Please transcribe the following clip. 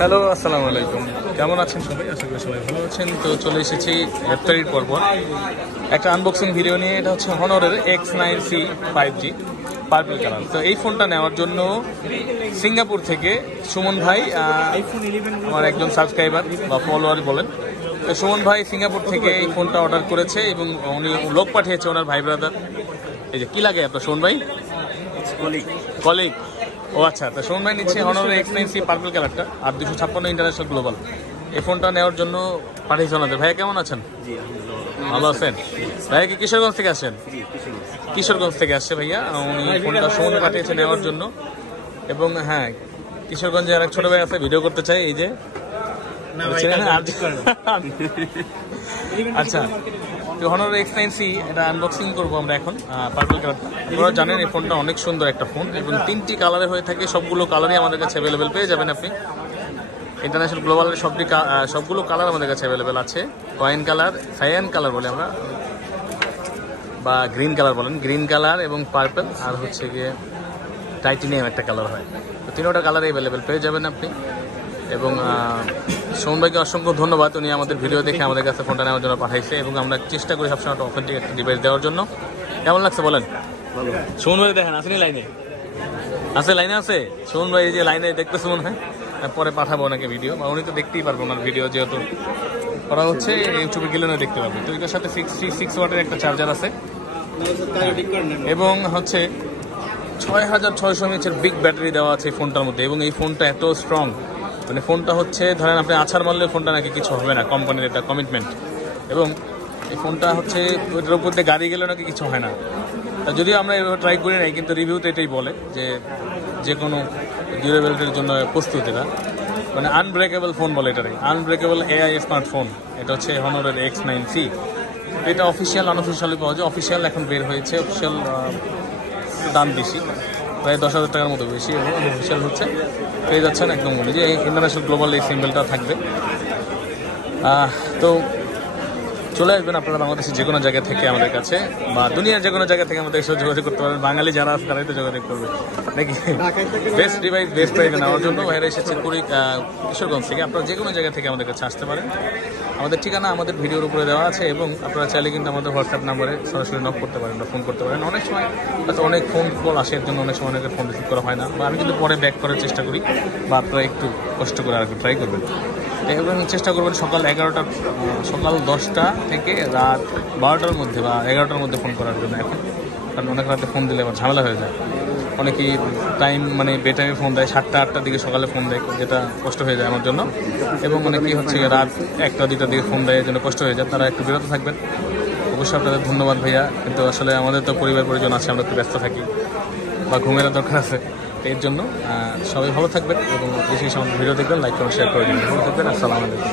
Hello, আসসালামু আলাইকুম। কেমন আছেন সবাই? আশা করি সবাই ভালো আছেন। তো চলে এসেছি ইফতারির পর একটা আনবক্সিং ভিডিও নিয়ে। এটা হচ্ছে হনরের X9C 5G পার্পল কালার। তো এই ফোনটা নেওয়ার জন্য সিঙ্গাপুর থেকে সুমন ভাই, আমার একজন সাবস্ক্রাইবার বা ফলোয়ার বলেন, তো সুমন ভাই সিঙ্গাপুর থেকে এই ফোনটা অর্ডার করেছে এবং উনি লোক পাঠিয়েছে ওনার ভাই ব্রাদার। এই যে কি লাগে আপনার সুমন ভাই? কলিগ। ও আচ্ছা, তো সুমন ভাই নিচ্ছে হনরের X9C পার্পল কালারটা আর 256 ইন্টারন্যাশনাল গ্লোবাল। এই ফোনটা নেওয়ার জন্য পাঠিয়েছে ওনাদের। ভাইয়া কেমন আছেন? ভালো আছেন? ভাইয়া কি কিশোরগঞ্জ থেকে আসেন? কিশোরগঞ্জ থেকে আসছে ভাইয়া। উনি ফোনটা সুমন পাঠিয়েছে নেওয়ার জন্য। এবং হ্যাঁ, কিশোরগঞ্জে আর এক ছোট ভাই আছে, ভিডিও করতে চাই। এই যে আচ্ছা, তো হনরের X9C এটা আনবক্সিং করবো আমরা এখন। পার্পল কালারটা আপনারা জানেন এই ফোনটা অনেক সুন্দর একটা ফোন এবং 3টি কালারে হয়ে থাকে। সবগুলো কালারই আমাদের কাছে অ্যাভেলেবেল পেয়ে যাবেন আপনি। ইন্টারন্যাশনাল গ্লোবালের সবগুলো কালার আমাদের কাছে অ্যাভেলেবেল আছে। ওয়াইন কালার, সায়ান কালার বলে আমরা, বা গ্রিন কালার বলেন, গ্রিন কালার এবং পার্পল, আর হচ্ছে গিয়ে টাইটেনিয়াম একটা কালার হয়। তো 3টা কালারই অ্যাভেলেবেল পেয়ে যাবেন আপনি। এবং সুমন ভাইকে অসংখ্য ধন্যবাদ, উনি আমাদের ভিডিও দেখে আমাদের কাছে ফোনটা নেওয়ার জন্য পাঠাইছে এবং আমরা চেষ্টা করি সবসময় একটা অথেন্টিক একটা ডিভাইস দেওয়ার জন্য। কেমন লাগছে বলেন? সুমন ভাই দেখেন আসেনি লাইনে আছে, লাইনে আছে সুমন ভাই, যে লাইনে দেখতেছে মনে হয়। পরে পাঠাবো ওনাকে ভিডিও, বা উনি তো দেখতেই পারবো ওনার ভিডিও, যেহেতু করা হচ্ছে ইউটিউবে গেলে না দেখতে পারবে। তো এটার সাথে 6 ওয়াটের একটা চার্জার আছে এবং হচ্ছে 6600 mAh বিগ ব্যাটারি দেওয়া আছে এই ফোনটার মধ্যে। এবং এই ফোনটা এত স্ট্রং, মানে ফোনটা হচ্ছে ধরেন আপনি আছাড় মারলে ফোনটা নাকি কিছু হবে না, কোম্পানির একটা কমিটমেন্ট। এবং এই ফোনটা হচ্ছে ওইটার উপর দিয়ে গাড়ি গেলেও নাকি কিছু হয় না। যদিও আমরা এভাবে ট্রাই করি নাই, কিন্তু রিভিউতে এটাই বলে যে কোনো ডিউরেবিলিটির জন্য প্রস্তুত এটা, মানে আনব্রেকেবল ফোন বলে এটারে, আনব্রেকেবল AI স্মার্টফোন। এটা হচ্ছে হনরের X9C। এটা অফিসিয়াল আনঅফিসিয়ালি পাওয়া যায়। অফিসিয়াল এখন বের হয়েছে, অফিসিয়াল দাম বেশি, প্রায় 10,000 টাকার মতো বেশি। এবং অফিসিয়াল হচ্ছে পেয়ে যাচ্ছেন একদম বলি যে ইন্টারন্যাশনাল গ্লোবাল এই সিম্বলটা থাকবে। তো চলে আসবেন আপনারা বাংলাদেশের যে কোনো জায়গা থেকে আমাদের কাছে, বা দুনিয়ার যে কোনো জায়গা থেকে আমাদের সাথে যোগাযোগ করতে পারবেন। বাঙালি যারা আছে তারাই তো যোগাযোগ করবে নাকি? বেস্ট ডিভাইস, বেস্ট প্রাইসে নেওয়ার জন্য বাইরে এসেছে কিশোরগঞ্জ থেকে। আপনারা যে কোনো জায়গা থেকে আমাদের কাছে আসতে পারেন। আমাদের ঠিকানা আমাদের ভিডিওর উপরে দেওয়া আছে এবং আপনারা চাইলে কিন্তু আমাদের হোয়াটসঅ্যাপ নাম্বারে সরাসরি নক করতে পারেন বা ফোন করতে পারেন। অনেক সময় হয়তো অনেক ফোন কল আসে, এর জন্য অনেক সময় অনেকের ফোন রিসিভ করা হয় না, বা আমি কিন্তু পরে ব্যাক করার চেষ্টা করি, বা আপনারা একটু কষ্ট করে আর একটু ট্রাই করবেন। এবং চেষ্টা করবেন সকাল 10টা থেকে রাত 12টার মধ্যে বা 11টার মধ্যে ফোন করার জন্য এখন, কারণ অনেক রাতে ফোন দিলে আবার ঝামেলা হয়ে যায়। অনেকেই টাইম মানে বেটাইমে ফোন দেয়, 7টা-8টার দিকে সকালে ফোন দেয়, যেটা কষ্ট হয়ে যায় আমার জন্য। এবং অনেকেই হচ্ছে রাত 1টা-2টার দিকে ফোন দেয়, এর জন্য কষ্ট হয়ে যায়। তারা একটু বিরত থাকবেন। অবশ্যই আপনাদের ধন্যবাদ ভাইয়া, কিন্তু আসলে আমাদের তো পরিবার পরিজন আছে, আমরা একটু ব্যস্ত থাকি বা ঘুমের দরকার আছে। এর জন্য সবাই ভালো থাকবেন এবং বেশি সময় ভিডিও দেখবেন, লাইক কমেন্ট শেয়ার করে দিন। ভালো থাকবেন। আসসালামু আলাইকুম।